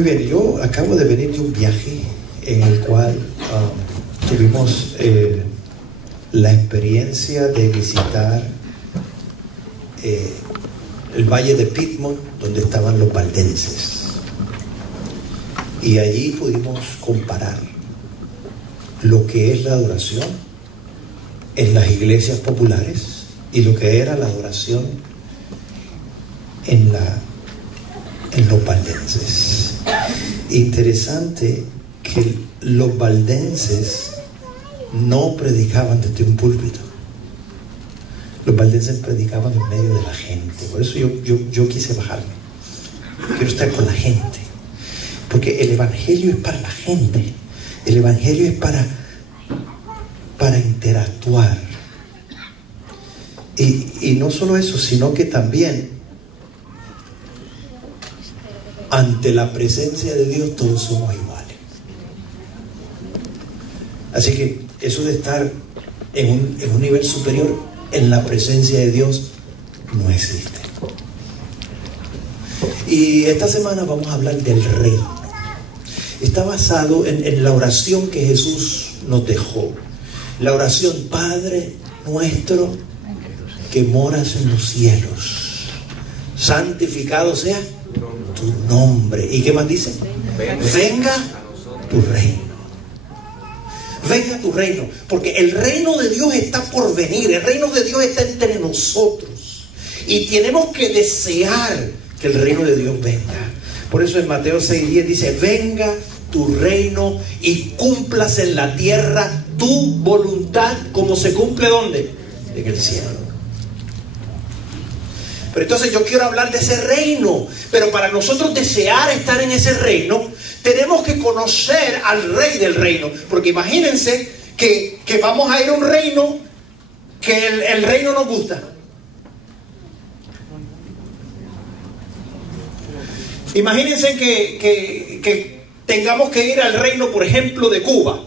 Muy bien, yo acabo de venir de un viaje en el cual tuvimos la experiencia de visitar el valle de Piedmont, donde estaban los valdenses, y allí pudimos comparar lo que es la adoración en las iglesias populares y lo que era la adoración en los valdenses. Interesante que los valdenses no predicaban desde un púlpito. Los valdenses predicaban en medio de la gente. Por eso yo quise bajarme. Quiero estar con la gente, porque el evangelio es para la gente. El evangelio es para interactuar. Y no solo eso, sino que también ante la presencia de Dios todos somos iguales. Así que eso de estar en un nivel superior en la presencia de Dios no existe. Y esta semana vamos a hablar del reino. Está basado en la oración que Jesús nos dejó. La oración: Padre nuestro que moras en los cielos, santificado sea tu nombre. ¿Y qué más dice? Venga tu reino. Venga tu reino, porque el reino de Dios está por venir. El reino de Dios está entre nosotros y tenemos que desear que el reino de Dios venga. Por eso en Mateo 6:10 dice: venga tu reino y cúmplase en la tierra tu voluntad, como se cumple ¿dónde? En el cielo. Pero entonces yo quiero hablar de ese reino. Pero para nosotros desear estar en ese reino, tenemos que conocer al rey del reino. Porque imagínense que vamos a ir a un reino que el reino nos gusta. Imagínense que tengamos que ir al reino, por ejemplo, de Cuba,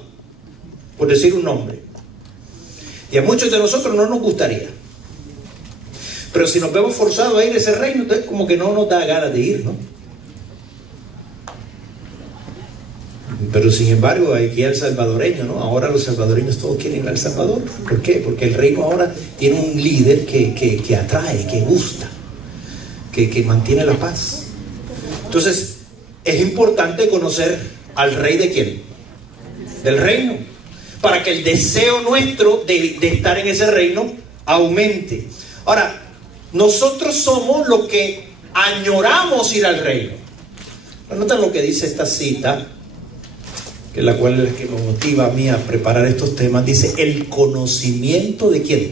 por decir un nombre. Y a muchos de nosotros no nos gustaría. Pero si nos vemos forzados a ir a ese reino, entonces como que no nos da ganas de ir, ¿no? Pero sin embargo, hay que ir al salvadoreño, ¿no? Ahora los salvadoreños todos quieren ir al Salvador. ¿Por qué? Porque el reino ahora tiene un líder que atrae, que gusta, que mantiene la paz. Entonces, es importante conocer al rey de ¿quién? Del reino, para que el deseo nuestro de estar en ese reino aumente. Ahora, nosotros somos los que añoramos ir al reino. Noten lo que dice esta cita, que es la cual es la que me motiva a mí a preparar estos temas. Dice: el conocimiento ¿de quién?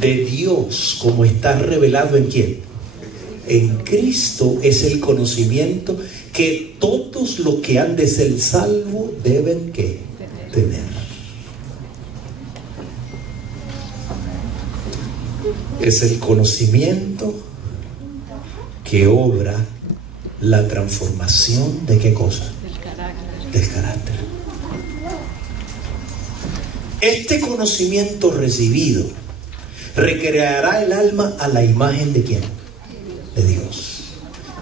De Dios, como está revelado ¿en quién? En Cristo, es el conocimiento que todos los que han de ser salvos deben ¿qué? Tener. Es el conocimiento que obra la transformación ¿de qué cosa? Del carácter. Este conocimiento recibido recreará el alma a la imagen ¿de quién? De Dios.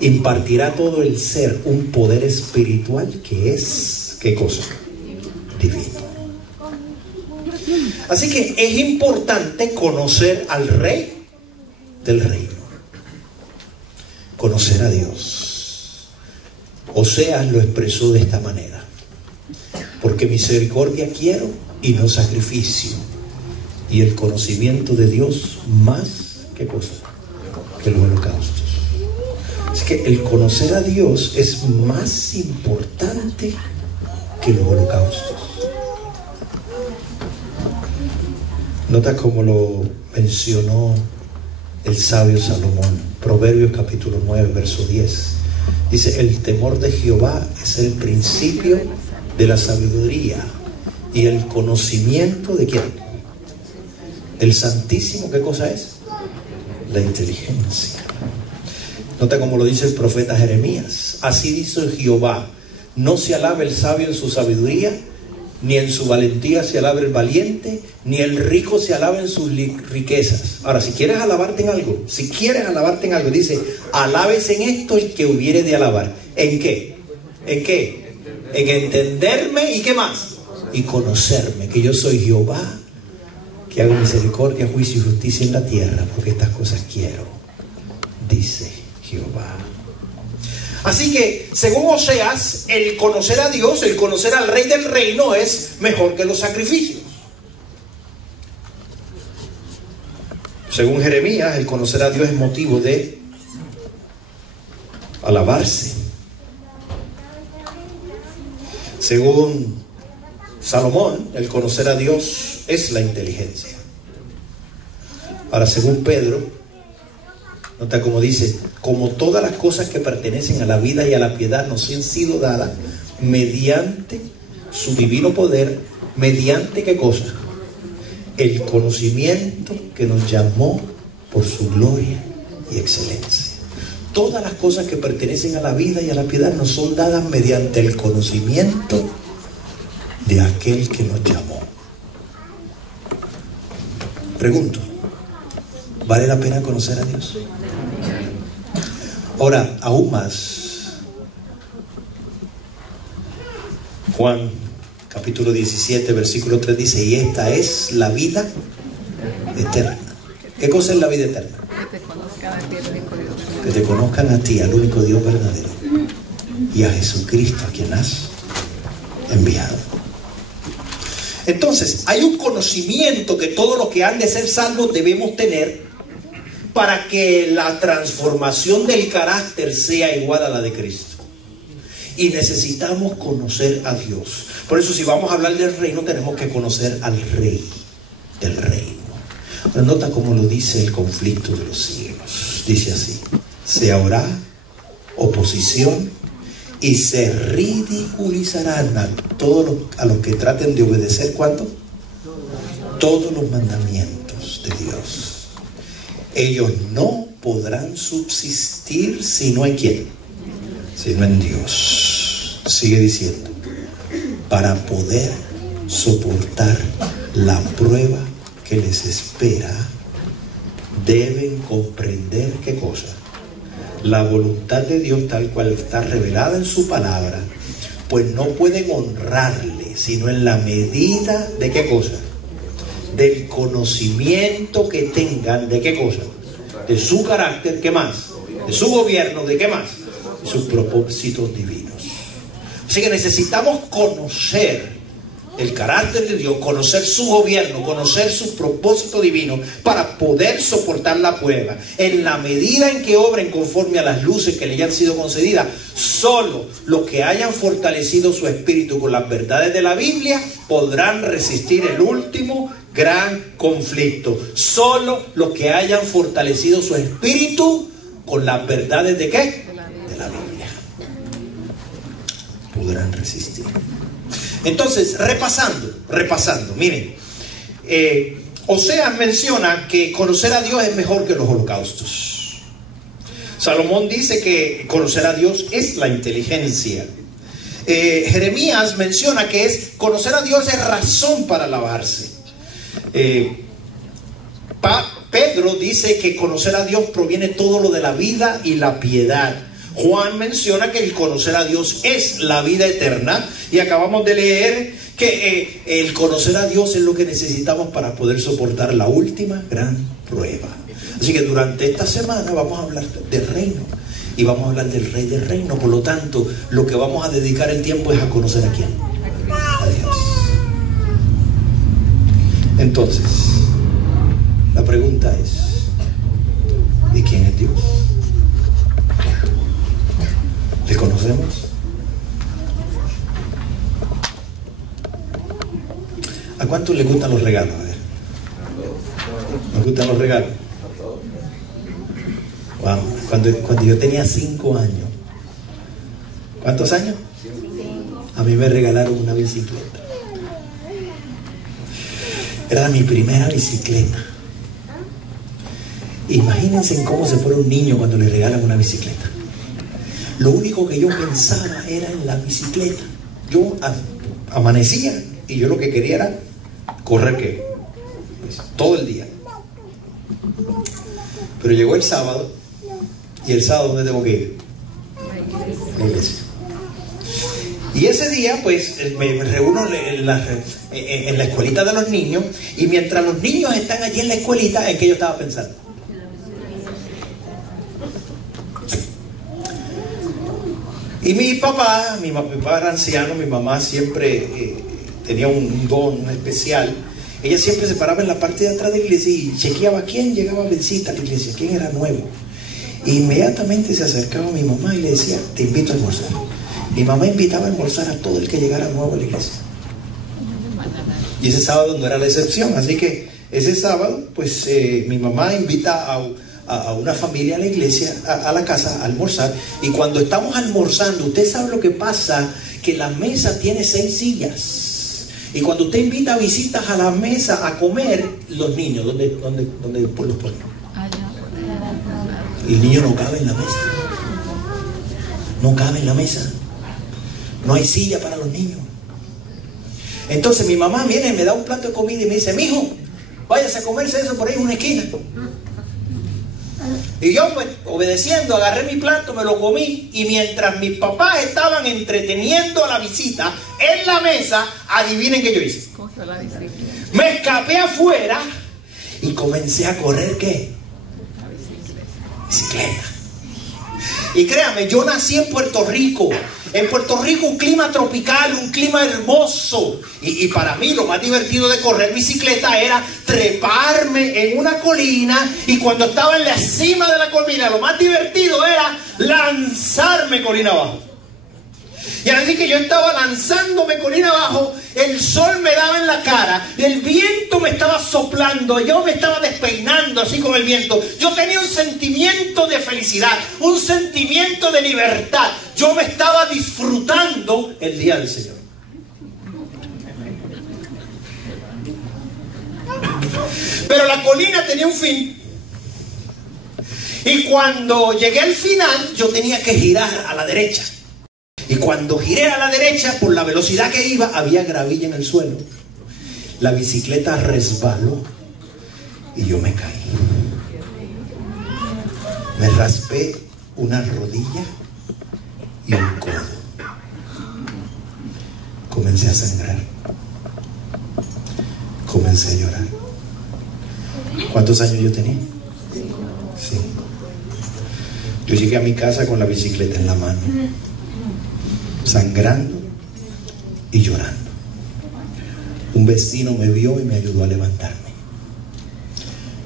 Impartirá a todo el ser un poder espiritual que es ¿qué cosa? Divino. Así que es importante conocer al rey del reino, conocer a Dios. Oseas lo expresó de esta manera: porque misericordia quiero y no sacrificio, y el conocimiento de Dios más ¿qué cosa? Que los holocaustos. Así que el conocer a Dios es más importante que los holocaustos. Nota cómo lo mencionó el sabio Salomón. Proverbios capítulo 9, verso 10. Dice: el temor de Jehová es el principio de la sabiduría, y el conocimiento ¿de quién? Del Santísimo. ¿Qué cosa es? La inteligencia. Nota cómo lo dice el profeta Jeremías: así dice Jehová, no se alabe el sabio en su sabiduría, ni en su valentía se alabe el valiente, ni el rico se alabe en sus riquezas. Ahora, si quieres alabarte en algo, dice, alábese en esto el que hubiere de alabar. ¿En qué? ¿En qué? En entenderme, ¿y qué más? Y conocerme, que yo soy Jehová, que hago misericordia, juicio y justicia en la tierra, porque estas cosas quiero, dice Jehová. Así que, según Oseas, el conocer a Dios, el conocer al Rey del Reino es mejor que los sacrificios. Según Jeremías, el conocer a Dios es motivo de alabarse. Según Salomón, el conocer a Dios es la inteligencia. Ahora, según Pedro, nota como dice, como todas las cosas que pertenecen a la vida y a la piedad nos han sido dadas mediante su divino poder, mediante ¿qué cosa? El conocimiento que nos llamó por su gloria y excelencia. Todas las cosas que pertenecen a la vida y a la piedad nos son dadas mediante el conocimiento de aquel que nos llamó. Pregunto, ¿vale la pena conocer a Dios? Ahora, aún más, Juan capítulo 17 versículo 3 dice, y esta es la vida eterna. ¿Qué cosa es la vida eterna? Que te conozcan a ti, al único Dios verdadero, y a Jesucristo, a quien has enviado. Entonces, hay un conocimiento que todos los que han de ser salvos debemos tener para que la transformación del carácter sea igual a la de Cristo. Y necesitamos conocer a Dios. Por eso, si vamos a hablar del reino, tenemos que conocer al Rey del reino. Pero nota cómo lo dice el conflicto de los siglos. Dice así: se habrá oposición y se ridiculizarán a todos los que traten de obedecer, ¿cuánto? Todos los mandamientos de Dios. Ellos no podrán subsistir si no en quién, sino en Dios. Sigue diciendo, para poder soportar la prueba que les espera, deben comprender ¿qué cosa? La voluntad de Dios tal cual está revelada en su palabra, pues no pueden honrarle sino en la medida de ¿qué cosa? Del conocimiento que tengan de ¿qué cosa? De su carácter, ¿qué más? De su gobierno, ¿de qué más? De sus propósitos divinos. Así que necesitamos conocer el carácter de Dios, conocer su gobierno, conocer sus propósitos divinos para poder soportar la prueba. En la medida en que obren conforme a las luces que le hayan sido concedidas, solo los que hayan fortalecido su espíritu con las verdades de la Biblia podrán resistir el último gran conflicto. Solo los que hayan fortalecido su espíritu con las verdades ¿de qué? De la Biblia podrán resistir. Entonces, repasando, miren, Oseas menciona que conocer a Dios es mejor que los holocaustos. Salomón dice que conocer a Dios es la inteligencia. Jeremías menciona que conocer a Dios es razón para alabarse. Pedro dice que conocer a Dios proviene todo lo de la vida y la piedad. Juan menciona que el conocer a Dios es la vida eterna, y acabamos de leer que el conocer a Dios es lo que necesitamos para poder soportar la última gran prueba. Así que durante esta semana vamos a hablar del reino y vamos a hablar del Rey del Reino. Por lo tanto, lo que vamos a dedicar el tiempo es a conocer a quién, a Dios. Entonces, la pregunta es: ¿y quién es Dios? ¿Le conocemos? ¿A cuántos les gustan los regalos? A ver. ¿Nos gustan los regalos? Wow. Cuando yo tenía 5 años. ¿Cuántos años? A mí me regalaron una bicicleta. Era mi primera bicicleta. Imagínense en cómo se pone un niño cuando le regalan una bicicleta. Lo único que yo pensaba era en la bicicleta. Yo amanecía y yo lo que quería era correr, ¿qué? Pues, todo el día. Pero llegó el sábado, y el sábado, ¿dónde tengo que ir? A la iglesia. Y ese día, pues, me reúno en la escuelita de los niños, y mientras los niños están allí en la escuelita, ¿en qué yo estaba pensando? Y mi papá era anciano, mi mamá siempre tenía un don especial. Ella siempre se paraba en la parte de atrás de la iglesia y chequeaba quién llegaba a visita a la iglesia, quién era nuevo. E inmediatamente se acercaba a mi mamá y le decía, te invito a almorzar. Mi mamá invitaba a almorzar a todo el que llegara nuevo a la iglesia. Y ese sábado no era la excepción, así que ese sábado, pues mi mamá invita a una familia a la iglesia, a la casa, a almorzar. Y cuando estamos almorzando, usted sabe lo que pasa, que la mesa tiene 6 sillas. Y cuando usted invita visitas a la mesa a comer, los niños, ¿dónde los ponen? El niño no cabe en la mesa. No cabe en la mesa. No hay silla para los niños. Entonces mi mamá viene y me da un plato de comida y me dice, mijo, váyase a comerse eso por ahí en una esquina. Y yo, pues, obedeciendo, agarré mi plato, me lo comí, y mientras mis papás estaban entreteniendo a la visita en la mesa, adivinen qué yo hice. Me escapé afuera y comencé a correr, ¿qué? Bicicleta. Y créame, yo nací en Puerto Rico. En Puerto Rico un clima tropical, un clima hermoso. Y para mí lo más divertido de correr bicicleta era treparme en una colina, y cuando estaba en la cima de la colina, lo más divertido era lanzarme colina abajo. Y así que yo estaba lanzándome colina abajo, el sol me daba en la cara, el viento me estaba soplando, yo me estaba despeinando así con el viento. Yo tenía un sentimiento de felicidad, un sentimiento de libertad. Yo me estaba disfrutando el día del Señor. Pero la colina tenía un fin. Y cuando llegué al final, yo tenía que girar a la derecha. Y cuando giré a la derecha, por la velocidad que iba, había gravilla en el suelo. La bicicleta resbaló y yo me caí. Me raspé una rodilla y un codo. Comencé a sangrar. Comencé a llorar. ¿Cuántos años yo tenía? 5. Yo llegué a mi casa con la bicicleta en la mano, sangrando y llorando. Un vecino me vio y me ayudó a levantarme.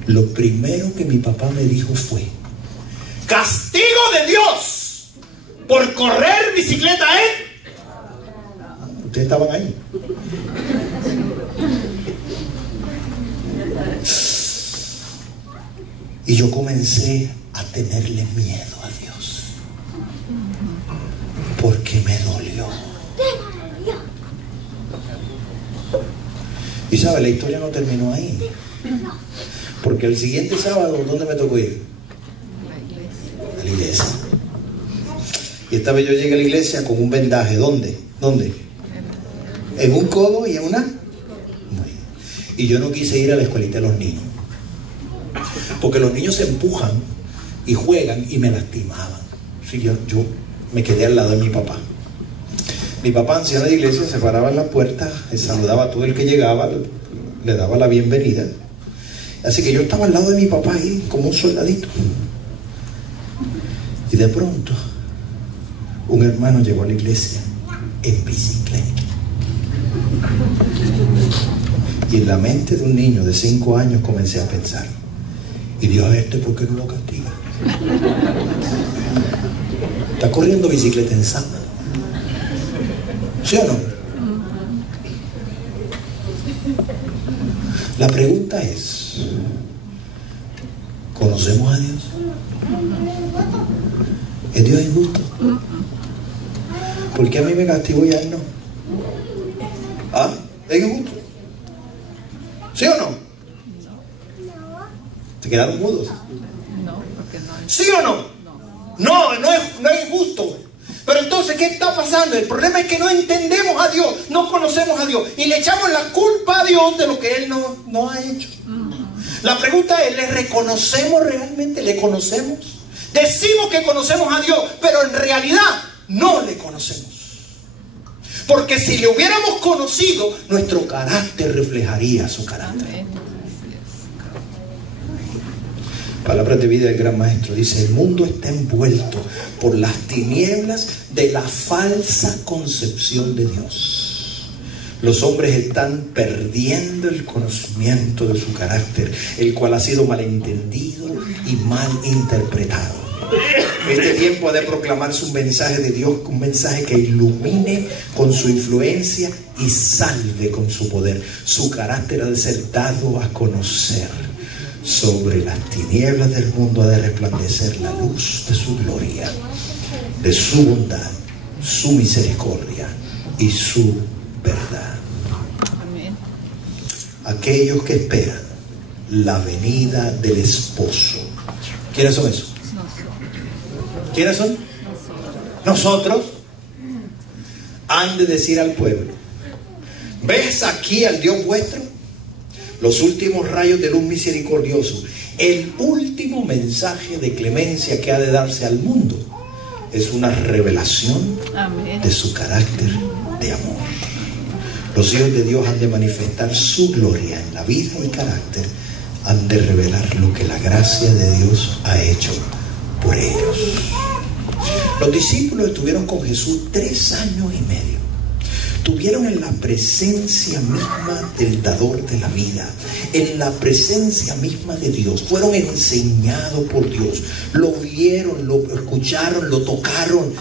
Lo primero que mi papá me dijo fue: ¡castigo de Dios por correr bicicleta, Ustedes estaban ahí. Y yo comencé a tenerle miedo a Dios, porque me dolió. Y sabe, la historia no terminó ahí, porque el siguiente sábado, ¿dónde me tocó ir? A la iglesia. Y esta vez yo llegué a la iglesia con un vendaje. ¿Dónde? En un codo y en una. Y yo no quise ir a la escuelita de los niños, porque los niños se empujan y juegan y me lastimaban. Así yo me quedé al lado de mi papá. Mi papá, anciano de la iglesia, se paraba en la puerta, saludaba a todo el que llegaba, le daba la bienvenida. Así que yo estaba al lado de mi papá ahí, como un soldadito. Y de pronto, un hermano llegó a la iglesia en bicicleta. Y en la mente de un niño de 5 años comencé a pensar: ¿y Dios por qué no lo castiga? Está corriendo bicicleta en sábado. ¿Sí o no? La pregunta es: ¿conocemos a Dios? ¿Es Dios injusto? ¿Por qué a mí me castigó y a él no? ¿Ah? ¿Es injusto? ¿Sí o no? ¿Se quedaron mudos? No, porque no es. ¿Sí o no? No es injusto. Pero entonces, ¿qué está pasando? El problema es que no entendemos a Dios, no conocemos a Dios y le echamos la culpa a Dios de lo que Él no ha hecho. La pregunta es, ¿le reconocemos realmente? ¿Le conocemos? Decimos que conocemos a Dios, pero en realidad no le conocemos. Porque si le hubiéramos conocido, nuestro carácter reflejaría su carácter. Palabras de vida del gran maestro. Dice: el mundo está envuelto por las tinieblas de la falsa concepción de Dios. Los hombres están perdiendo el conocimiento de su carácter, el cual ha sido malentendido y mal interpretado. Este tiempo ha de proclamarse un mensaje de Dios, un mensaje que ilumine con su influencia y salve con su poder. Su carácter ha de ser dado a conocer. Sobre las tinieblas del mundo ha de resplandecer la luz de su gloria, de su bondad, su misericordia y su verdad. Amén. Aquellos que esperan la venida del esposo. ¿Quiénes son esos? ¿Quiénes son? Nosotros. Han de decir al pueblo: ¿ves aquí al Dios vuestro? Los últimos rayos de luz misericordioso, el último mensaje de clemencia que ha de darse al mundo, es una revelación de su carácter de amor. Los hijos de Dios han de manifestar su gloria en la vida y carácter, han de revelar lo que la gracia de Dios ha hecho por ellos. Los discípulos estuvieron con Jesús 3 años y medio. Estuvieron en la presencia misma del dador de la vida, en la presencia misma de Dios. Fueron enseñados por Dios, lo vieron, lo escucharon, lo tocaron,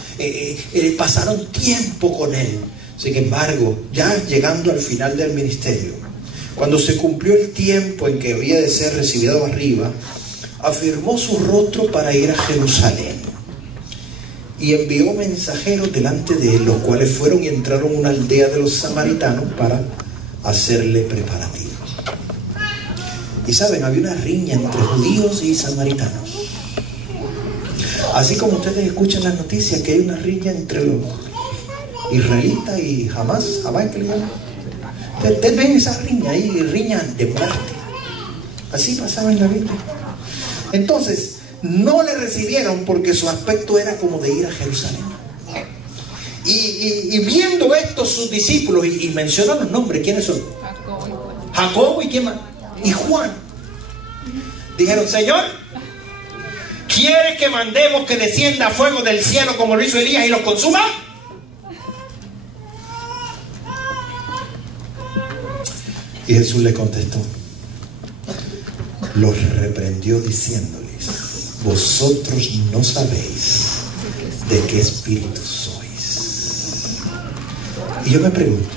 pasaron tiempo con Él. Sin embargo, ya llegando al final del ministerio, cuando se cumplió el tiempo en que había de ser recibido arriba, afirmó su rostro para ir a Jerusalén. Y envió mensajeros delante de él, los cuales fueron y entraron en una aldea de los samaritanos para hacerle preparativos. Y saben, había una riña entre judíos y samaritanos. Así como ustedes escuchan las noticias que hay una riña entre los israelitas y Hamás, que le llaman. Ustedes ven esa riña ahí, riña de muerte. Así pasaba en la Biblia. Entonces, no le recibieron porque su aspecto era como de ir a Jerusalén. Y viendo esto sus discípulos, y mencionan los nombres, ¿quiénes son? Jacobo y ¿quién más? Y Juan. Dijeron: Señor, ¿quieres que mandemos que descienda fuego del cielo como lo hizo Elías y los consuma? Y Jesús le contestó, los reprendió diciéndole: vosotros no sabéis de qué espíritu sois. Y yo me pregunto,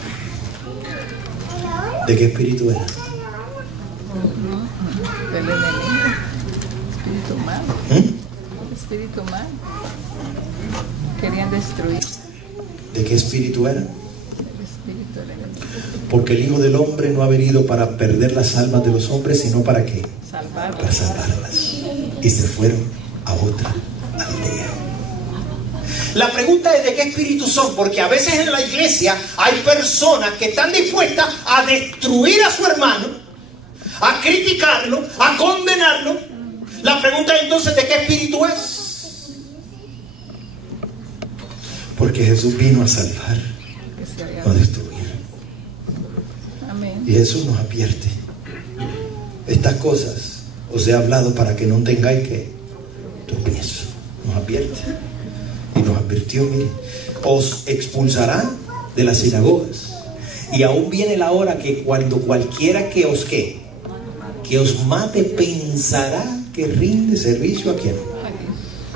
¿de qué espíritu era? Del enemigo. Espíritu mal. Espíritu mal. Querían destruir. ¿De qué espíritu era? Porque el Hijo del Hombre no ha venido para perder las almas de los hombres, sino para ¿qué? Salvarlas. Para salvarlas. Y se fueron a otra aldea. La pregunta es: ¿de qué espíritu son? Porque a veces en la iglesia hay personas que están dispuestas a destruir a su hermano, a criticarlo, a condenarlo. La pregunta es entonces: ¿de qué espíritu es? Porque Jesús vino a salvar, no a destruir. Y Jesús nos advierte: estas cosas os he hablado para que no tengáis que tropiezo. Nos advierte. Y nos advirtió: miren, os expulsarán de las sinagogas. Y aún viene la hora que cuando cualquiera que os mate, pensará que rinde servicio ¿a quién?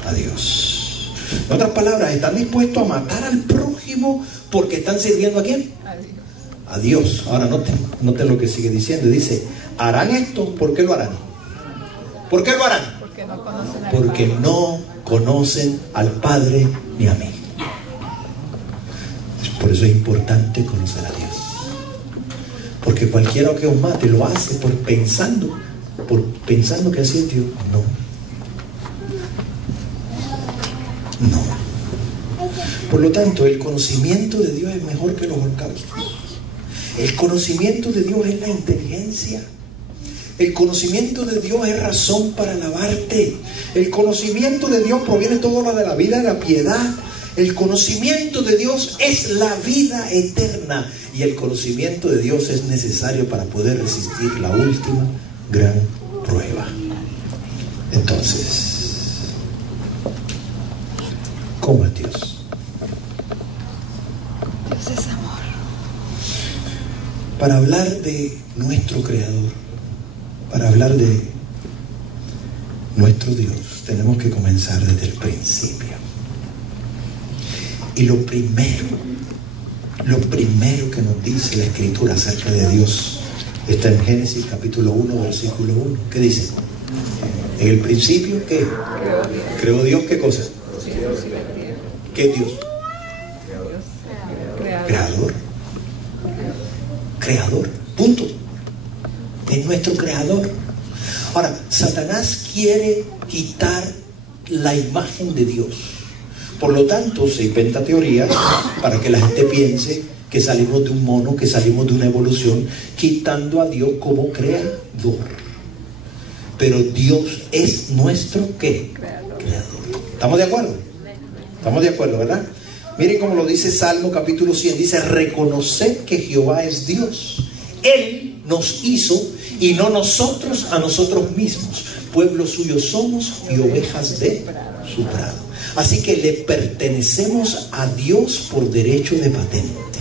A Dios. En otras palabras, están dispuestos a matar al prójimo porque están sirviendo ¿a quién? A Dios. Ahora noten lo que sigue diciendo. Dice: harán esto. ¿Por qué lo harán? ¿Por qué lo harán? Porque no conocen al Padre ni a mí. Por eso es importante conocer a Dios. Porque cualquiera que os mate lo hace pensando que así es Dios. No. Por lo tanto, el conocimiento de Dios es mejor que los holocaustos. El conocimiento de Dios es la inteligencia. El conocimiento de Dios es razón para alabarte. El conocimiento de Dios proviene todo lo de la vida y la piedad. El conocimiento de Dios es la vida eterna. Y el conocimiento de Dios es necesario para poder resistir la última gran prueba. Entonces, ¿cómo es Dios? Dios es amor. Para hablar de nuestro Creador, para hablar de nuestro Dios, tenemos que comenzar desde el principio. Y lo primero que nos dice la Escritura acerca de Dios está en Génesis capítulo 1, versículo 1. ¿Qué dice? En el principio, ¿qué? Creó Dios, ¿qué cosa? ¿Qué es Dios? Creador. Creador, punto. Es nuestro creador. Ahora, Satanás quiere quitar la imagen de Dios. Por lo tanto, se inventa teorías para que la gente piense que salimos de un mono, que salimos de una evolución, quitando a Dios como creador. Pero Dios es nuestro ¿qué? Creador. ¿Estamos de acuerdo? Estamos de acuerdo, ¿verdad? Miren cómo lo dice Salmo capítulo 100. Dice: reconoced que Jehová es Dios. Él nos hizo y no nosotros a nosotros mismos. Pueblo suyo somos y ovejas de su prado. Así que le pertenecemos a Dios por derecho de patente.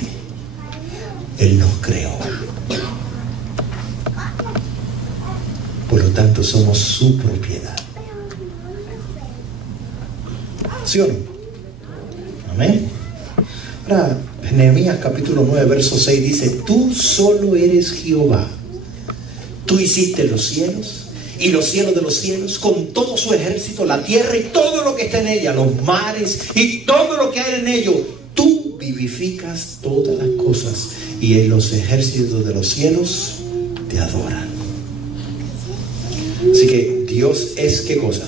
Él nos creó. Por lo tanto, somos su propiedad. ¿Sí o no? Amén. Ahora, Nehemías capítulo 9, verso 6 dice: tú solo eres Jehová. Tú hiciste los cielos y los cielos de los cielos, con todo su ejército, la tierra y todo lo que está en ella, los mares y todo lo que hay en ellos. Tú vivificas todas las cosas y en los ejércitos de los cielos te adoran. Así que Dios es ¿qué cosa?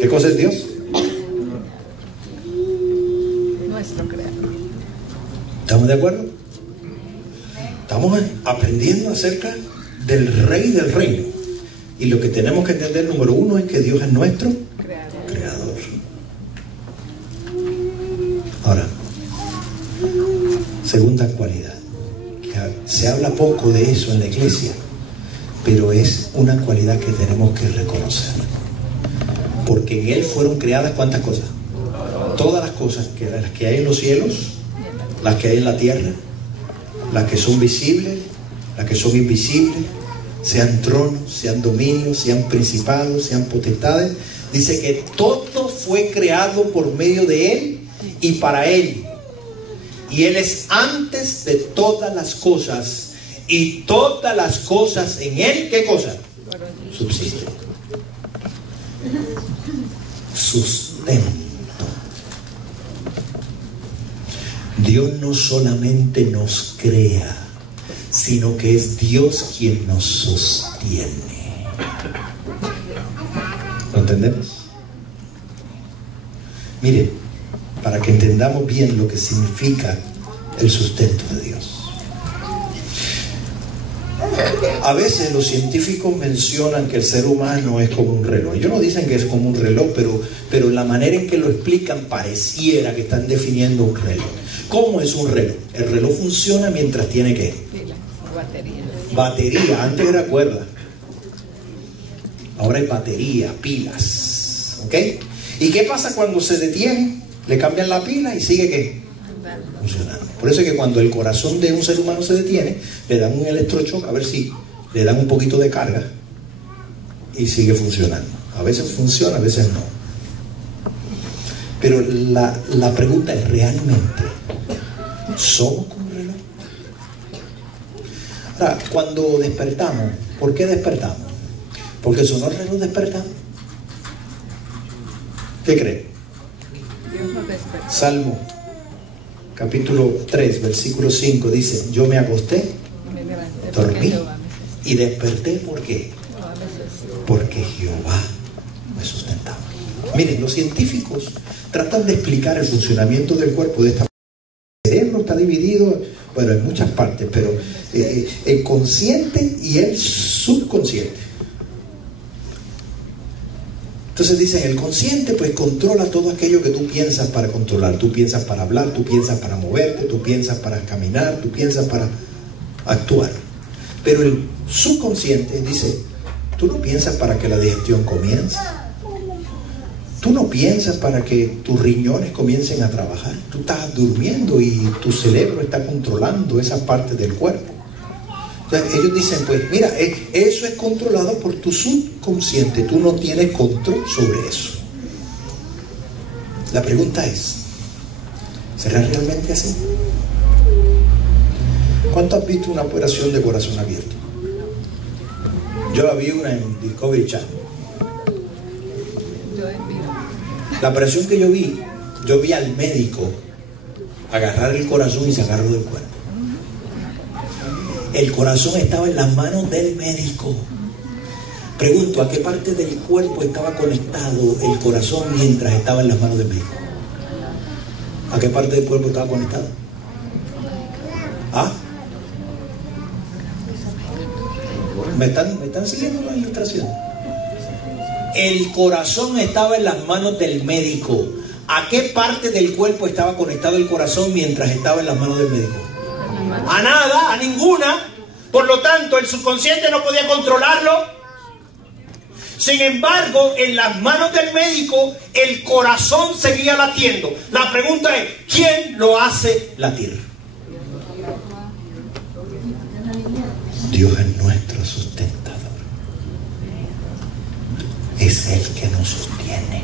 ¿Qué cosa es Dios? Nuestro creador. ¿Estamos de acuerdo? Estamos aprendiendo acerca del Rey del reino. Y lo que tenemos que entender, número uno, es que Dios es nuestro creador. Ahora, segunda cualidad, que se habla poco de eso en la iglesia, pero es una cualidad que tenemos que reconocer. Porque en Él fueron creadas ¿cuántas cosas? Todas las cosas, las que hay en los cielos, las que hay en la tierra, las que son visibles, las que son invisibles, sean tronos, sean dominios, sean principados, sean potestades. Dice que todo fue creado por medio de Él y para Él. Y Él es antes de todas las cosas. Y todas las cosas en Él, ¿qué cosa? Subsisten. Sustento. Dios no solamente nos crea, sino que es Dios quien nos sostiene. ¿Lo entendemos? Miren, para que entendamos bien lo que significa el sustento de Dios. A veces los científicos mencionan que el ser humano es como un reloj. Ellos no dicen que es como un reloj, pero la manera en que lo explican pareciera que están definiendo un reloj. ¿Cómo es un reloj? El reloj funciona mientras tiene ¿qué? Batería. Antes era cuerda. Ahora es batería, pilas. ¿Ok? ¿Y qué pasa cuando se detiene? Le cambian la pila y sigue ¿qué? Funcionando. Por eso es que cuando el corazón de un ser humano se detiene, le dan un electrochoque a ver si le dan un poquito de carga y sigue funcionando. A veces funciona, a veces no. Pero la pregunta es: ¿realmente somos como un reloj? Ahora, cuando despertamos, ¿por qué despertamos? ¿Porque sonó el reloj despertado? ¿Qué creen? Dios nos despertó. Salmo capítulo 3, versículo 5 dice: yo me acosté, dormí y desperté. ¿Por qué? Porque Jehová me sustentaba. Miren, los científicos tratan de explicar el funcionamiento del cuerpo de esta manera. El cerebro está dividido, bueno, en muchas partes, pero el consciente y el subconsciente. Entonces dicen, el consciente pues controla todo aquello que tú piensas para controlar. Tú piensas para hablar, tú piensas para moverte, tú piensas para caminar, tú piensas para actuar. Pero el subconsciente dice, tú no piensas para que la digestión comience. Tú no piensas para que tus riñones comiencen a trabajar. Tú estás durmiendo y tu cerebro está controlando esa parte del cuerpo. Entonces ellos dicen, pues mira, eso es controlado por tu subconsciente. Tú no tienes control sobre eso. La pregunta es, ¿será realmente así? ¿Cuánto has visto una operación de corazón abierto? Yo la vi una en Discovery Channel. La operación que yo vi al médico agarrar el corazón y sacarlo del cuerpo. El corazón estaba en las manos del médico. Pregunto, ¿a qué parte del cuerpo estaba conectado el corazón mientras estaba en las manos del médico? ¿A qué parte del cuerpo estaba conectado? ¿Ah? ¿Me están siguiendo la ilustración? El corazón estaba en las manos del médico. ¿A qué parte del cuerpo estaba conectado el corazón mientras estaba en las manos del médico? A nada, a ninguna. Por lo tanto, el subconsciente no podía controlarlo. Sin embargo, en las manos del médico, el corazón seguía latiendo. La pregunta es, ¿quién lo hace latir? Dios es nuestro sustentador. Es el que nos sostiene.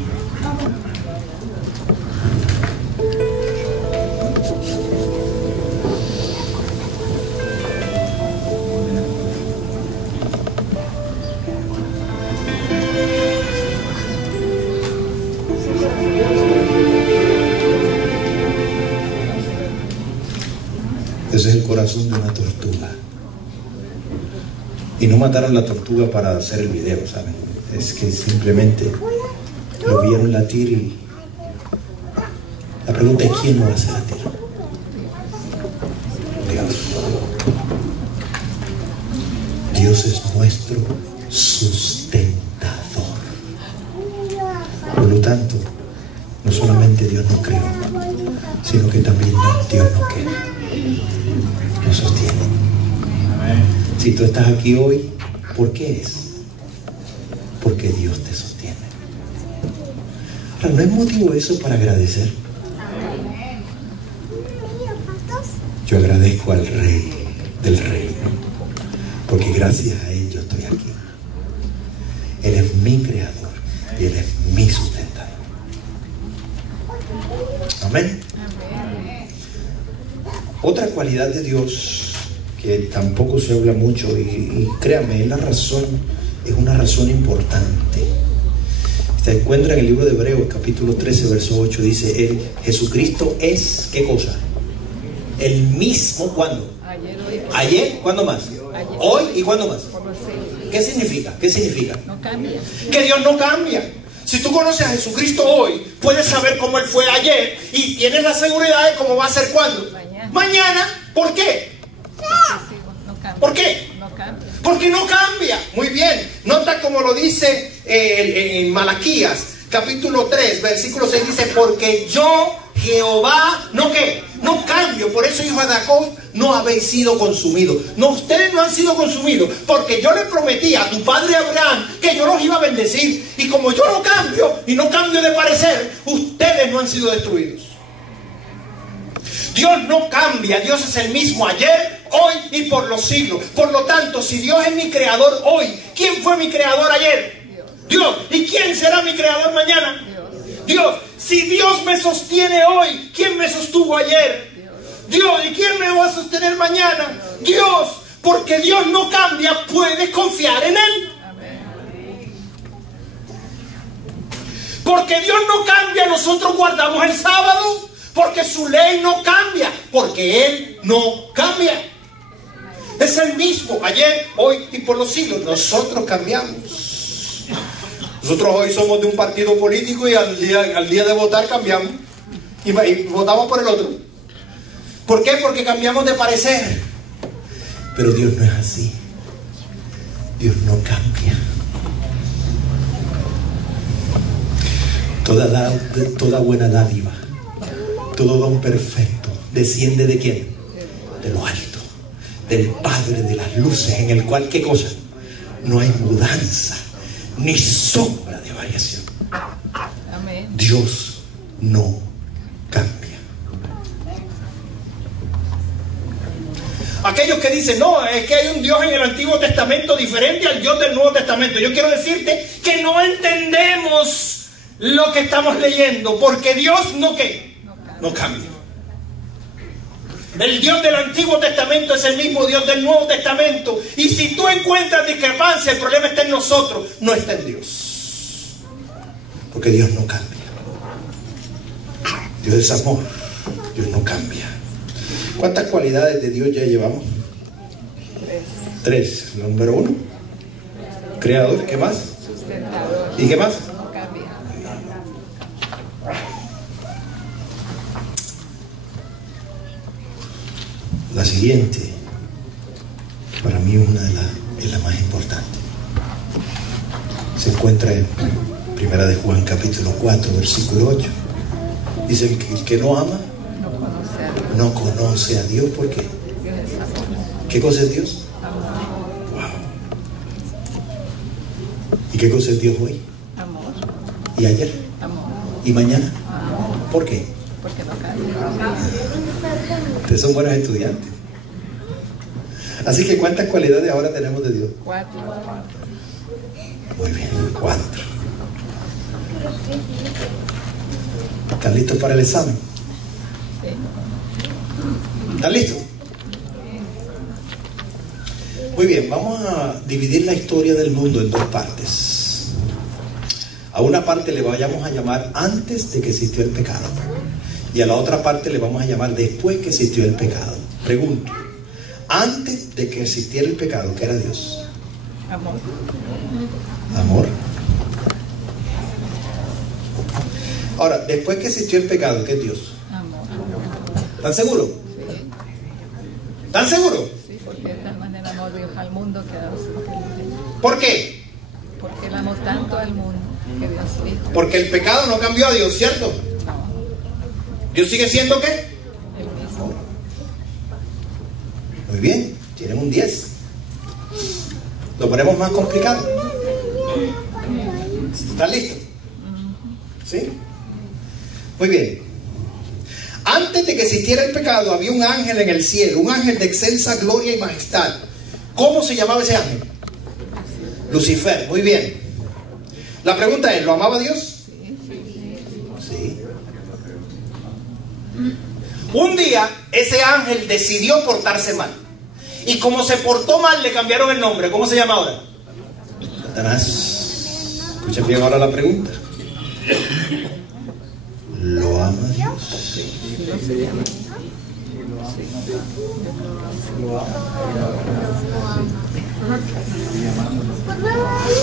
Ese es el corazón de una tortuga. Y no mataron la tortuga para hacer el video, ¿saben? Es que simplemente lo vieron latir y la pregunta es, ¿quién lo hace latir? Dios. Dios es nuestro sustentador. Por lo tanto, no solamente Dios nos creó, sino que también Dios nos sostiene. Si tú estás aquí hoy, ¿por qué es? Porque Dios te sostiene. Ahora, ¿no es motivo eso para agradecer? Yo agradezco al Rey del reino, porque gracias a Él yo estoy aquí. Él es mi creador y Él es mi sustentador. Amén. Otra cualidad de Dios que tampoco se habla mucho, y créame, es una razón importante. Se encuentra en el libro de Hebreos, capítulo 13, verso 8, dice, Jesucristo es, ¿qué cosa? El mismo, ¿cuándo? Ayer, ¿cuándo más? Hoy, ¿y cuándo más? ¿Qué significa? ¿Qué significa? No cambia. Que Dios no cambia. Si tú conoces a Jesucristo hoy, puedes saber cómo Él fue ayer y tienes la seguridad de cómo va a ser cuándo. Mañana. ¿Por qué? ¿Por qué? No cambia. Porque no cambia. Muy bien. Nota como lo dice en Malaquías, capítulo 3, versículo 6, dice, porque yo, Jehová, ¿no qué? No cambio. Por eso, hijo de Jacob, no habéis sido consumidos. No, ustedes no han sido consumidos, porque yo le prometí a tu padre Abraham que yo los iba a bendecir. Y como yo no cambio y no cambio de parecer, ustedes no han sido destruidos. Dios no cambia. Dios es el mismo ayer, hoy y por los siglos. Por lo tanto, si Dios es mi creador hoy, ¿quién fue mi creador ayer? Dios. ¿Y quién será mi creador mañana? Dios. Si Dios me sostiene hoy, ¿quién me sostuvo ayer? Dios. ¿Y quién me va a sostener mañana? Dios. Porque Dios no cambia, puedes confiar en Él. Porque Dios no cambia, nosotros guardamos el sábado. Porque su ley no cambia, porque Él no cambia. Es el mismo ayer, hoy y por los siglos. Nosotros cambiamos. Nosotros hoy somos de un partido político y al día de votar cambiamos y votamos por el otro. ¿Por qué? Porque cambiamos de parecer. Pero Dios no es así. Dios no cambia. Toda buena dádiva, todo don perfecto, desciende ¿de quién? De lo alto, del Padre de las luces, en el cual, ¿qué cosa? No hay mudanza, ni sombra de variación. Amén. Dios no cambia. Aquellos que dicen, no, es que hay un Dios en el Antiguo Testamento diferente al Dios del Nuevo Testamento. Yo quiero decirte que no entendemos lo que estamos leyendo, porque Dios no cambia. El Dios del Antiguo Testamento es el mismo Dios del Nuevo Testamento. Y si tú encuentras discrepancia, el problema está en nosotros, no está en Dios. Porque Dios no cambia. Dios es amor. Dios no cambia. ¿Cuántas cualidades de Dios ya llevamos? 3. La número 1, creador. ¿Qué más? Sustentador. ¿Y qué más? No cambia. La siguiente, para mí es la más importante. Se encuentra en Primera de Juan capítulo 4 versículo 8. Dice que el que no ama no conoce a Dios. ¿Por qué? ¿Qué cosa es Dios? Wow. ¿Y qué cosa es Dios hoy? Amor. ¿Y ayer? Amor. ¿Y mañana? Amor. ¿Por qué? Porque no cambia. Ustedes son buenos estudiantes. Así que ¿cuántas cualidades ahora tenemos de Dios? 4. Muy bien, 4. ¿Están listos para el examen? Sí. ¿Están listos? Muy bien, vamos a dividir la historia del mundo en 2 partes. A una parte le vayamos a llamar antes de que existió el pecado. Y a la otra parte le vamos a llamar después que existió el pecado. Pregunto, antes de que existiera el pecado, ¿qué era Dios? Amor. Amor. Ahora, después que existió el pecado, ¿qué es Dios? Amor. ¿Están seguros? Sí. ¿Están seguros? Sí, porque de tal manera amó Dios al mundo que ha dado su Hijo. ¿Por qué? Porque Él amó tanto al mundo que dio a su Hijo. Porque el pecado no cambió a Dios, ¿cierto? No. ¿Dios sigue siendo qué? El mismo. Muy bien, tienen un 10. Lo ponemos más complicado. ¿Están listos? ¿Sí? Muy bien. Antes de que existiera el pecado, había un ángel en el cielo, un ángel de excelsa gloria y majestad. ¿Cómo se llamaba ese ángel? Lucifer. Muy bien. La pregunta es, ¿lo amaba Dios? Sí. Un día, ese ángel decidió portarse mal. Y como se portó mal, le cambiaron el nombre. ¿Cómo se llama ahora? Satanás. Escuchen bien ahora la pregunta. ¿Lo ama Dios?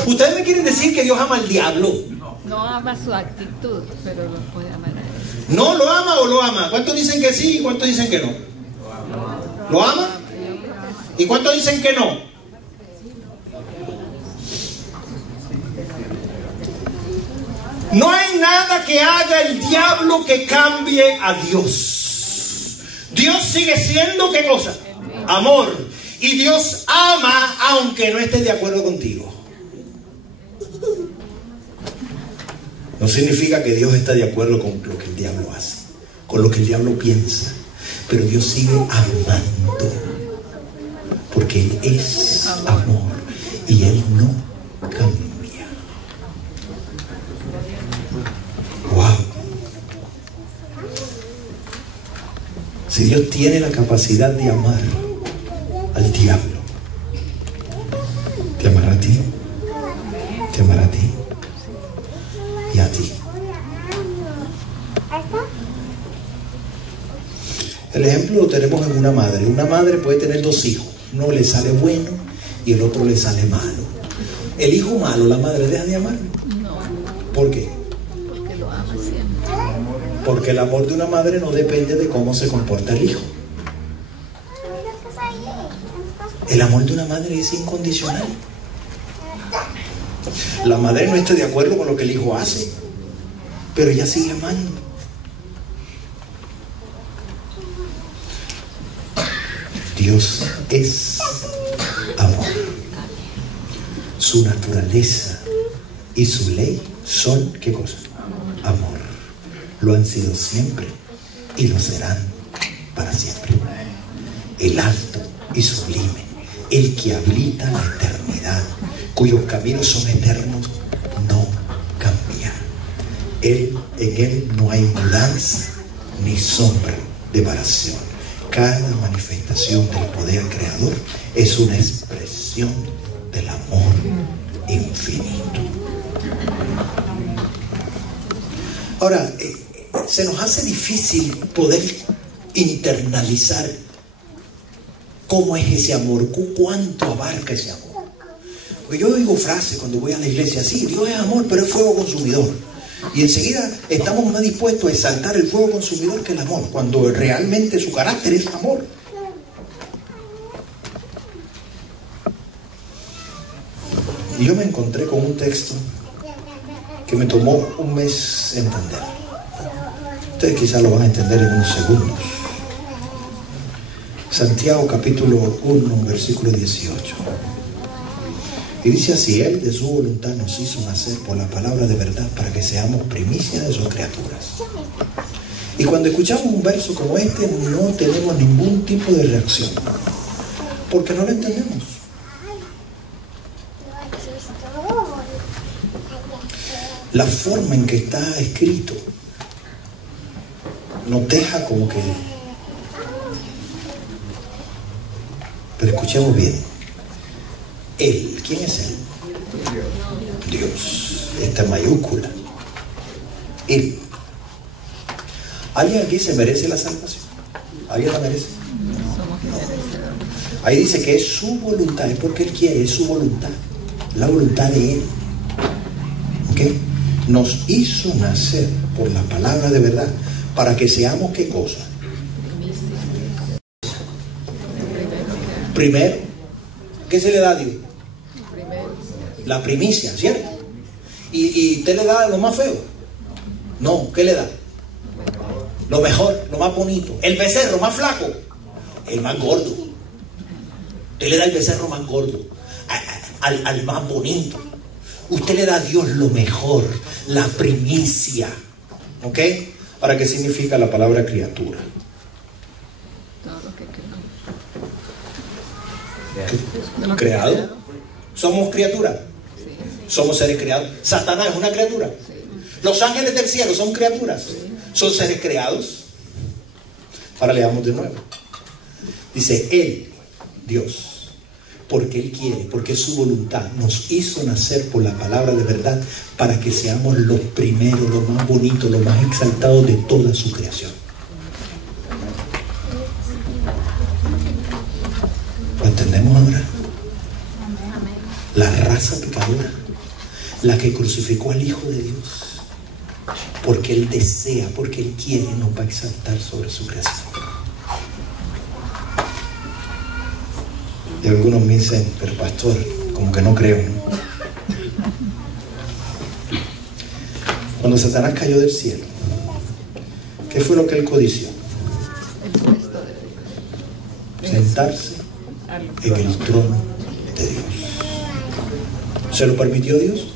¿Ustedes me quieren decir que Dios ama al diablo? No ama su actitud, pero lo puede amar a Él. ¿No lo ama o lo ama? ¿Cuántos dicen que sí y cuántos dicen que no? ¿Lo ama? ¿Y cuántos dicen que no? No hay nada que haga el diablo que cambie a Dios. Dios sigue siendo, ¿qué cosa? Amor. Y Dios ama aunque no esté de acuerdo contigo. No significa que Dios está de acuerdo con lo que el diablo hace, con lo que el diablo piensa. Pero Dios sigue amando. Porque Él es amor. Y Él no cambia. Wow. Si Dios tiene la capacidad de amar al diablo, te amará a ti, te amará a ti y a ti. El ejemplo lo tenemos en una madre. Una madre puede tener 2 hijos. Uno le sale bueno y el otro le sale malo. El hijo malo, la madre deja de amarlo. No. ¿Por qué? Porque lo ama siempre. Porque el amor de una madre no depende de cómo se comporta el hijo. El amor de una madre es incondicional. La madre no está de acuerdo con lo que el hijo hace, pero ella sigue amando. Dios es amor. Su naturaleza y su ley son, ¿qué cosa? Amor. Lo han sido siempre y lo serán para siempre. El alto y sublime, el que habita la eternidad, cuyos caminos son eternos, no cambia. En él no hay mudanza ni sombra de variación. Cada manifestación del poder creador es una expresión del amor infinito. Ahora, se nos hace difícil poder internalizar cómo es ese amor, cuánto abarca ese amor. Porque yo oigo frases cuando voy a la iglesia, sí, Dios es amor, pero es fuego consumidor. Y enseguida estamos más dispuestos a exaltar el fuego consumidor que el amor, cuando realmente su carácter es amor. Y yo me encontré con un texto que me tomó un mes entender. Ustedes quizás lo van a entender en unos segundos. Santiago capítulo 1, versículo 18. Y dice así: Él de su voluntad nos hizo nacer por la palabra de verdad para que seamos primicia de sus criaturas. Y cuando escuchamos un verso como este no tenemos ningún tipo de reacción, porque no lo entendemos. La forma en que está escrito nos deja como que... Pero escuchemos bien. Él, ¿quién es él? Dios. Esta mayúscula. Él. ¿Alguien aquí se merece la salvación? ¿Alguien la merece? No. Ahí dice que es su voluntad, es porque Él quiere, es su voluntad. La voluntad de Él. ¿Ok? Nos hizo nacer por la palabra de verdad para que seamos, ¿qué cosa? Primero, ¿qué se le da a Dios? La primicia, ¿cierto? ¿Y usted le da lo más feo? No, ¿qué le da? Lo mejor, lo más bonito. El becerro más flaco, el más gordo. Usted le da el becerro más gordo, al más bonito. Usted le da a Dios lo mejor, la primicia. ¿Ok? Ahora, ¿qué significa la palabra criatura? ¿Creado? ¿Somos criaturas? ¿Somos seres creados? ¿Satanás es una criatura? ¿Los ángeles del cielo son criaturas? ¿Son seres creados? Ahora leamos de nuevo. Dice Él, Dios, porque Él quiere, porque es su voluntad, nos hizo nacer por la palabra de verdad para que seamos los primeros, los más bonitos, los más exaltados de toda su creación. ¿Lo entendemos ahora? La raza pecadora, la que crucificó al Hijo de Dios, porque Él desea, porque Él quiere, nos va a exaltar sobre su creación. Y algunos me dicen, pero pastor, como que no creo, ¿no? Cuando Satanás cayó del cielo, ¿qué fue lo que él codició? Sentarse en el trono de Dios. ¿Se lo permitió Dios?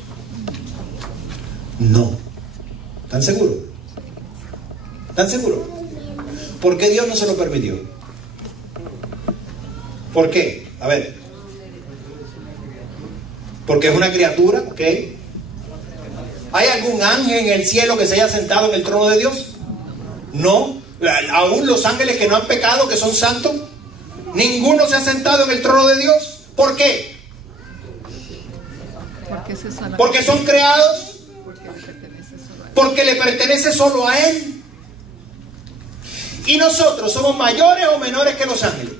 No. ¿Están seguros? ¿Están seguros? ¿Por qué Dios no se lo permitió? ¿Por qué? A ver. Porque es una criatura, ¿ok? ¿Hay algún ángel en el cielo que se haya sentado en el trono de Dios? No. Aún los ángeles que no han pecado, que son santos, ninguno se ha sentado en el trono de Dios. ¿Por qué? Porque son creados. Porque le pertenece solo a Él. ¿Y nosotros somos mayores o menores que los ángeles?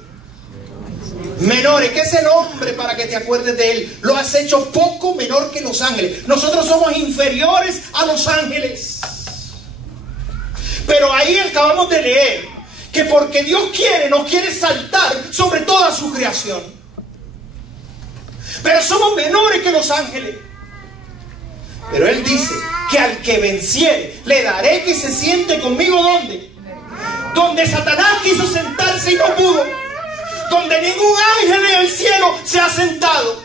Menores, ¿qué es el hombre para que te acuerdes de él? Lo has hecho poco menor que los ángeles. Nosotros somos inferiores a los ángeles. Pero ahí acabamos de leer que porque Dios quiere, nos quiere exaltar sobre toda su creación. Pero somos menores que los ángeles. Pero Él dice que al que venciere, le daré que se siente conmigo. ¿Dónde? Donde Satanás quiso sentarse y no pudo. Donde ningún ángel en el cielo se ha sentado.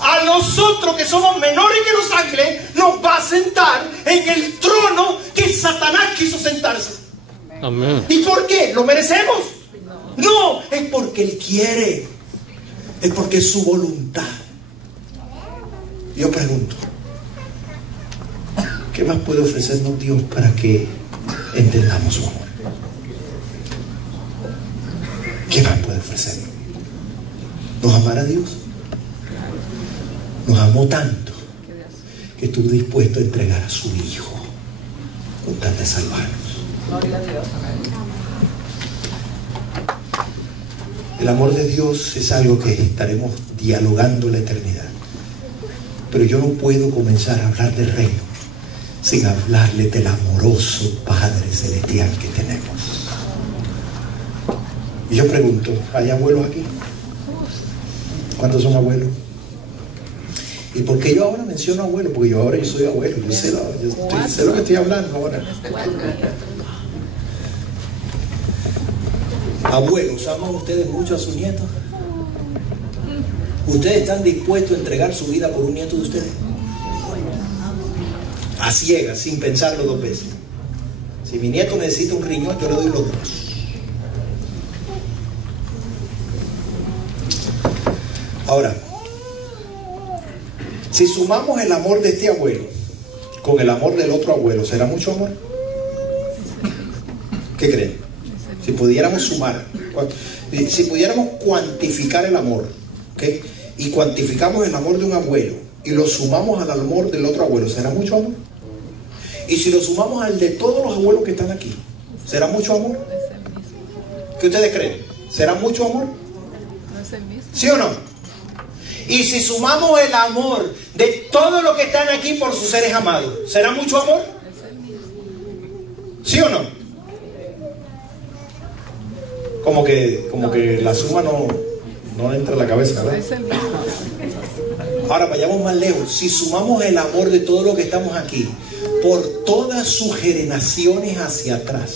A nosotros que somos menores que los ángeles, nos va a sentar en el trono que Satanás quiso sentarse. Amén. ¿Y por qué? ¿Lo merecemos? No, es porque Él quiere. Es porque es su voluntad. Yo pregunto, ¿qué más puede ofrecernos Dios para que entendamos su amor? ¿Qué más puede ofrecernos? ¿Nos amará Dios? Nos amó tanto que estuvo dispuesto a entregar a su Hijo con tal de salvarnos. Gloria a Dios. El amor de Dios es algo que estaremos dialogando la eternidad. Pero yo no puedo comenzar a hablar del reino sin hablarle del amoroso Padre Celestial que tenemos. Y yo pregunto, ¿hay abuelos aquí? ¿Cuántos son abuelos? ¿Y por qué yo ahora menciono abuelo? Porque yo soy abuelo, yo sé lo que estoy hablando ahora. Abuelos, ¿aman ustedes mucho a sus nietos? ¿Ustedes están dispuestos a entregar su vida por un nieto de ustedes? A ciegas, sin pensarlo dos veces. Si mi nieto necesita un riñón, yo le doy los dos. Ahora, si sumamos el amor de este abuelo con el amor del otro abuelo, ¿será mucho amor? ¿Qué creen? Si pudiéramos sumar, si pudiéramos cuantificar el amor, ¿okay? Y cuantificamos el amor de un abuelo y lo sumamos al amor del otro abuelo, ¿será mucho amor? Y si lo sumamos al de todos los abuelos que están aquí, ¿será mucho amor? ¿Qué ustedes creen? ¿Será mucho amor? ¿Sí o no? Y si sumamos el amor de todos los que están aquí por sus seres amados, ¿será mucho amor? ¿Sí o no? Como que la suma no entra en la cabeza, ¿verdad? Ahora vayamos más lejos. Si sumamos el amor de todos los que estamos aquí por todas sus generaciones hacia atrás,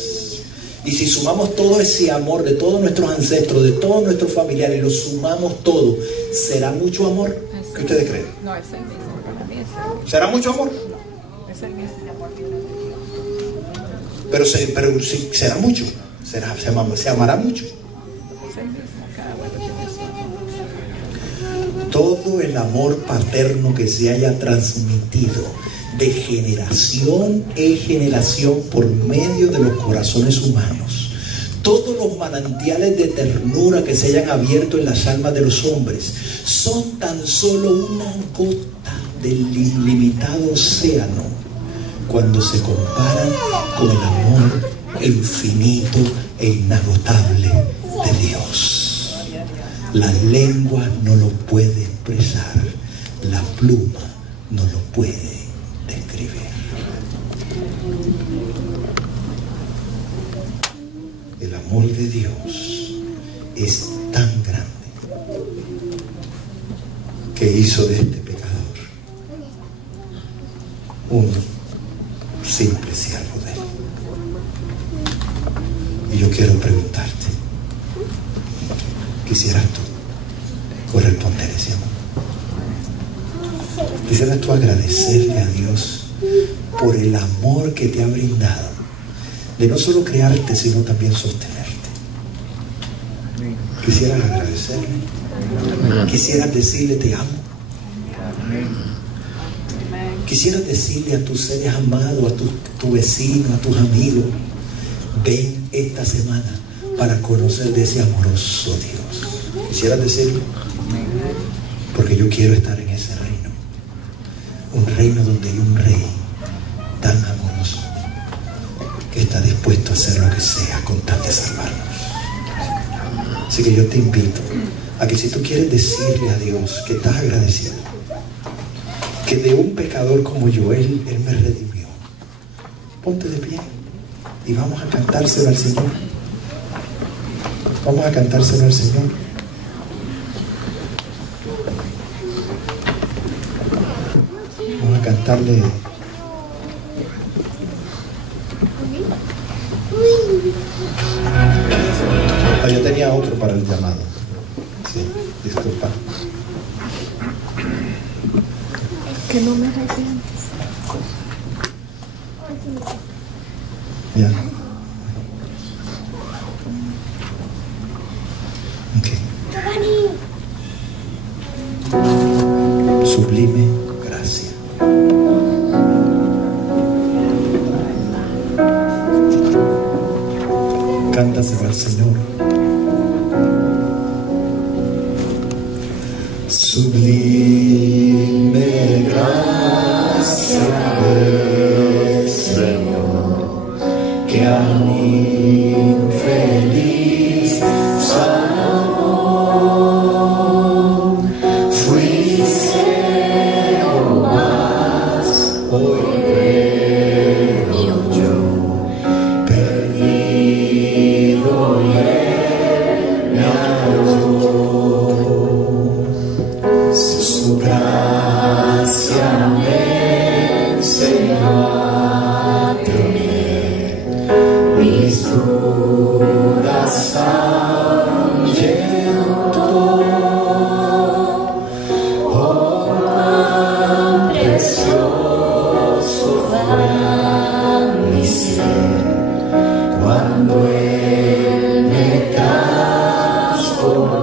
y si sumamos todo ese amor de todos nuestros ancestros, de todos nuestros familiares, y lo sumamos todo, ¿será mucho amor? ¿Qué ustedes creen? No, es el mismo. Para mí es el mismo. ¿Será mucho amor? Es el mismo. Pero sí, será mucho. Se amará mucho. Es el mismo. Cada abuelo tiene su amor. Todo el amor paterno que se haya transmitido de generación en generación por medio de los corazones humanos, todos los manantiales de ternura que se hayan abierto en las almas de los hombres son tan solo una gota del ilimitado océano cuando se comparan con el amor infinito e inagotable de Dios. La lengua no lo puede expresar, la pluma no lo puede describir. El amor de Dios es tan grande que hizo de este pecador un simple siervo de Él. Y yo quiero preguntarte, ¿quisieras tú corresponder ese amor? ¿Quisieras tú agradecerle a Dios por el amor que te ha brindado, de no solo crearte, sino también sostenerte? ¿Quisieras agradecerle? ¿Quisieras decirle te amo? ¿Quisieras decirle a tus seres amados, a tu vecino, a tus amigos, ven esta semana para conocer de ese amoroso Dios? ¿Quisieras decirlo? Porque yo quiero estar en ese reino, un reino donde hay un rey tan amoroso que está dispuesto a hacer lo que sea con tal de salvarnos. Así que yo te invito a que si tú quieres decirle a Dios que estás agradecido, que de un pecador como yo, Él me redimió, ponte de pie y vamos a cantárselo al Señor. Vamos a cantárselo al Señor. Vamos a cantarle. Ah, yo tenía otro para el llamado. Sí, disculpa. Que no me arrepientes. Ya. Ok. Sublime gracia. Cántaselo al Señor. Sublime gracia del Señor, que a mí infeliz salvó. Fui ciego, mas hoy veo yo, perdido y Él me halló. Su gracia me enseñó a temer mis dudas ahuyentó. Oh, cuán precioso fue mi ser cuando Él me transformó.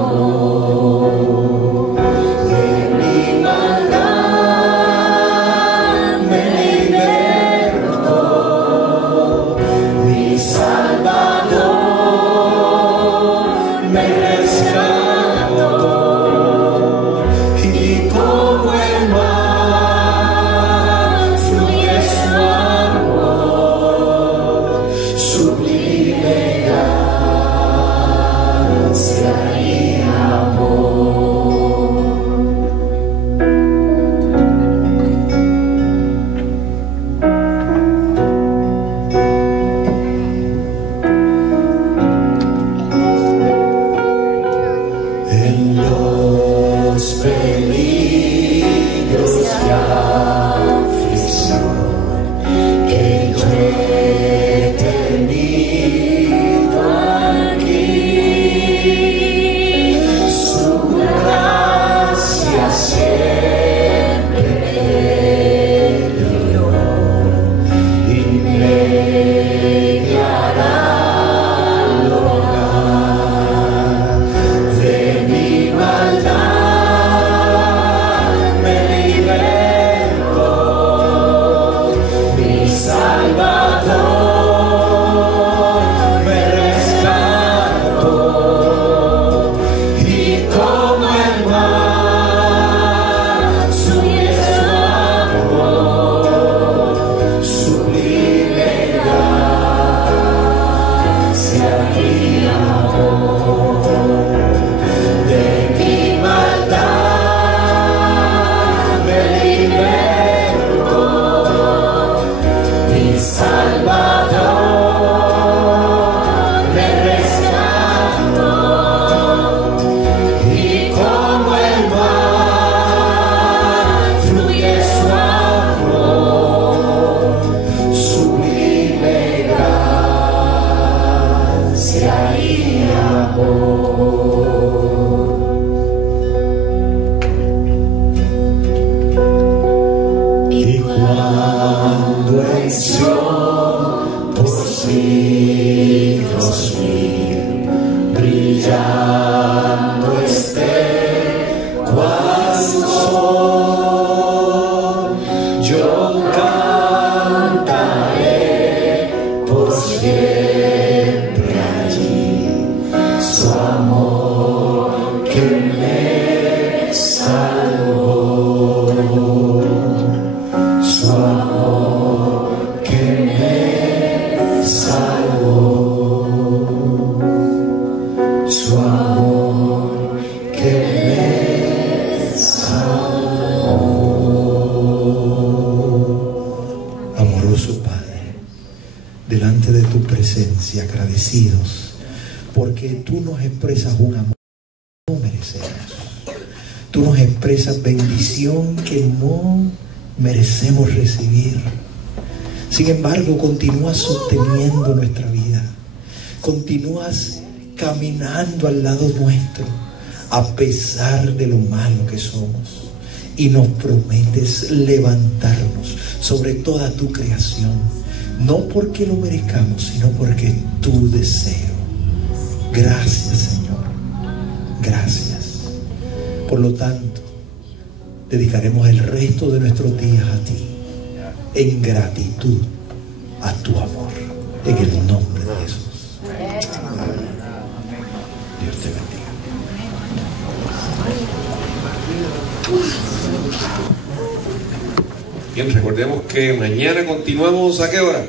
Su amor y agradecidos, porque tú nos expresas un amor que no merecemos. Tú nos expresas bendición que no merecemos recibir. Sin embargo, continúas sosteniendo nuestra vida. Continúas caminando al lado nuestro, a pesar de lo malo que somos. Y nos prometes levantarnos sobre toda tu creación, no porque lo merezcamos, sino porque es tu deseo. Gracias, Señor. Gracias. Por lo tanto, dedicaremos el resto de nuestros días a ti, en gratitud a tu amor, en el nombre de Jesús. Amén. Dios te bendiga. Bien, recordemos que mañana continuamos, ¿a qué hora?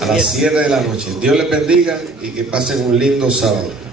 A las 7 de la noche. Dios les bendiga y que pasen un lindo sábado.